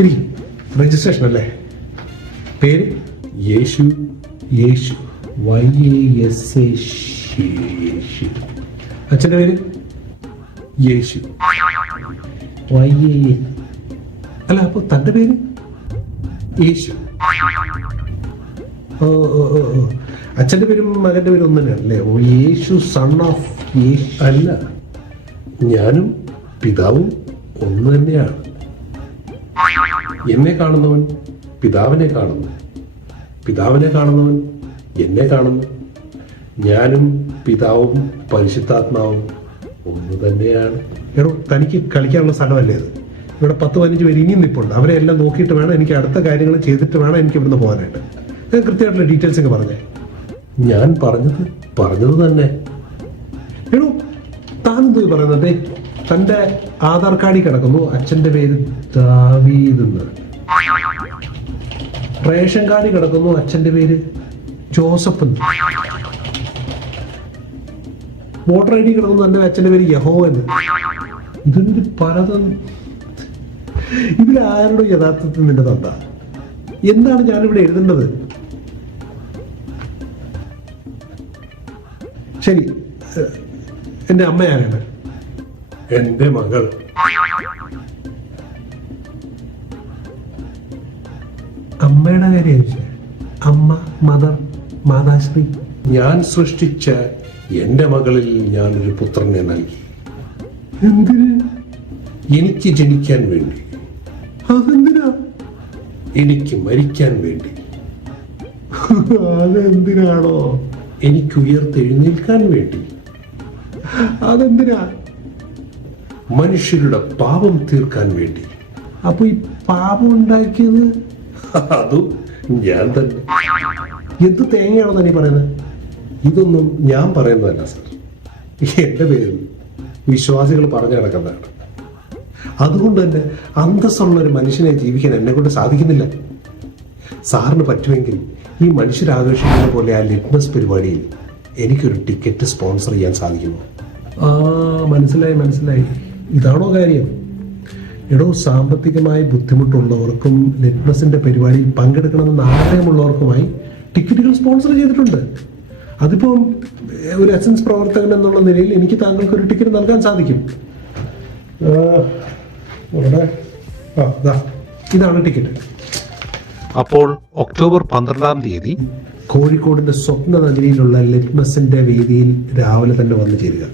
ഇരിക്കും. രജിസ്ട്രേഷൻ അല്ലേ? പേര് യേശു. യേശു. YASA. യേശു. അച്ഛൻ്റെ പേര് യേശു. YAA. അല്ല, അപ്പൊ തന്റെ പേര് യേശു. ഓ ഓ ഓ ഓ. അച്ഛന്റെ പേരും മകന്റെ പേരും ഒന്ന് തന്നെയാണല്ലേ? ഓ, യേശു സൺ ഓഫ് യേശു. അല്ല, ഞാനും പിതാവും ഒന്ന് തന്നെയാണ്. എന്നെ കാണുന്നവൻ പിതാവിനെ കാണുന്നു, പിതാവിനെ കാണുന്നവൻ എന്നെ കാണുന്നു. ഞാനും പിതാവും പരിശുദ്ധാത്മാവും ഒന്ന് തന്നെയാണ്. എടോ, തനിക്ക് കളിക്കാനുള്ള സ്ഥലമല്ലേ ഇത്? ഇവിടെ 10-15 പേര് ഇനിയും നിൽപ്പുണ്ട്. അവരെ എല്ലാം നോക്കിയിട്ട് വേണം എനിക്ക് അടുത്ത കാര്യങ്ങൾ ചെയ്തിട്ട് വേണം എനിക്ക് ഇവിടുന്ന് പോകാനായിട്ട്. ഞാൻ കൃത്യമായിട്ടുള്ള ഡീറ്റെയിൽസ് ഒക്കെ പറഞ്ഞേ. ഞാൻ പറഞ്ഞത് തന്നെ. എടോ, താനെന്തോ പറയുന്നത്? തന്റെ ആധാർ കാർഡിൽ കിടക്കുന്നു അച്ഛന്റെ പേര് ദാവീദ് എന്ന്. റേഷൻ കാർഡിൽ കിടക്കുന്നു അച്ഛന്റെ പേര് ജോസഫ് എന്ന്. വോട്ടർ ഐ ഡി കിടക്കുന്നു തന്റെ അച്ഛന്റെ പേര് യഹോവ എന്ന്. ഇതിന്റെ പലതും. ഇതിലാരുടെ യഥാർത്ഥത്തിൽ നിന്റെ തന്ത? എന്താണ് ഞാനിവിടെ എഴുതേണ്ടത്? ശരി, എന്റെ അമ്മ ആരാണ്? എന്റെ മകൾ. അമ്മയുടെ കാര്യം ചോദിച്ചേ. അമ്മ, മദർ, മാതാശ്രീ. ഞാൻ സൃഷ്ടിച്ച എന്റെ മകളിൽ ഞാനൊരു പുത്രനെ നൽകി. എന്തിന്? എനിക്ക് ജനിക്കാൻ വേണ്ടി. അതെന്തിനാ? എനിക്ക് മരിക്കാൻ വേണ്ടി. അതെന്തിനാണോ? എനിക്ക് ഉയർത്തെഴുന്നേൽക്കാൻ വേണ്ടി. അതെന്തിനാ? മനുഷ്യരുടെ പാപം തീർക്കാൻ വേണ്ടി. അപ്പൊ ഈ പാപം ഉണ്ടാക്കിയത് അതും ഞാൻ തന്നെ. എന്ത് തേങ്ങയാണോ തന്നെ പറയുന്നത്? ഇതൊന്നും ഞാൻ പറയുന്നതല്ല സർ. എന്റെ പേരിൽ വിശ്വാസികൾ പറഞ്ഞു നടക്കുന്നതാണ്. അതുകൊണ്ട് തന്നെ അന്തസ്സുള്ള ഒരു മനുഷ്യനെ ജീവിക്കാൻ എന്നെ കൊണ്ട് സാധിക്കുന്നില്ല. സാറിന് പറ്റുമെങ്കിൽ ഈ മനുഷ്യരാകർഷിക്കുന്ന പോലെ ആ ലിറ്റ്മസ് പരിപാടിയിൽ എനിക്കൊരു ടിക്കറ്റ് സ്പോൺസർ ചെയ്യാൻ സാധിക്കുമോ? മനസ്സിലായി. ഇതാണോ കാര്യം? എടോ, സാമ്പത്തികമായി ബുദ്ധിമുട്ടുള്ളവർക്കും ലിറ്റ്മസിന്റെ പരിപാടിയിൽ പങ്കെടുക്കണമെന്ന് ആഗ്രഹമുള്ളവർക്കുമായി ടിക്കറ്റുകൾ സ്പോൺസർ ചെയ്തിട്ടുണ്ട്. അതിപ്പം ഒരു എസൻസ് പ്രവർത്തകൻ എന്നുള്ള നിലയിൽ എനിക്ക് താങ്കൾക്ക് ഒരു ടിക്കറ്റ് നൽകാൻ സാധിക്കും. ഇതാണ് ടിക്കറ്റ്. അപ്പോൾ ഒക്ടോബർ 12-ാം തീയതി കോഴിക്കോടിന്റെ സ്വപ്ന നഗരിയിലുള്ള ലിറ്റ്മസിന്റെ വേദിയിൽ രാവിലെ തന്നെ വന്നു ചേരുക.